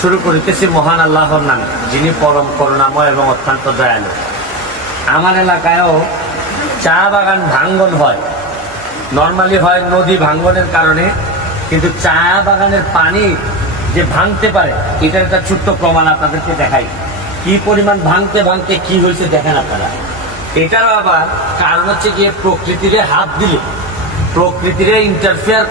শুরু করিতেছি মহান আল্লাহর নামে, যিনি পরম করুণাময় এবং অত্যন্ত দয়ালু। আমার এলাকায়ও চা বাগান ভাঙ্গন হয়, নর্মালি হয় নদী ভাঙ্গনের কারণে, কিন্তু চা বাগানের পানি যে ভাঙতে পারে এটার একটা ছোট্ট প্রমাণ আপনাদেরকে দেখাই। কি পরিমাণ ভাঙতে ভাঙতে কি হয়েছে দেখেন আপনারা। এটারও আবার কারণ হচ্ছে গিয়ে প্রকৃতিরে হাত দিলে, প্রকৃতিরে ইন্টারফেয়ার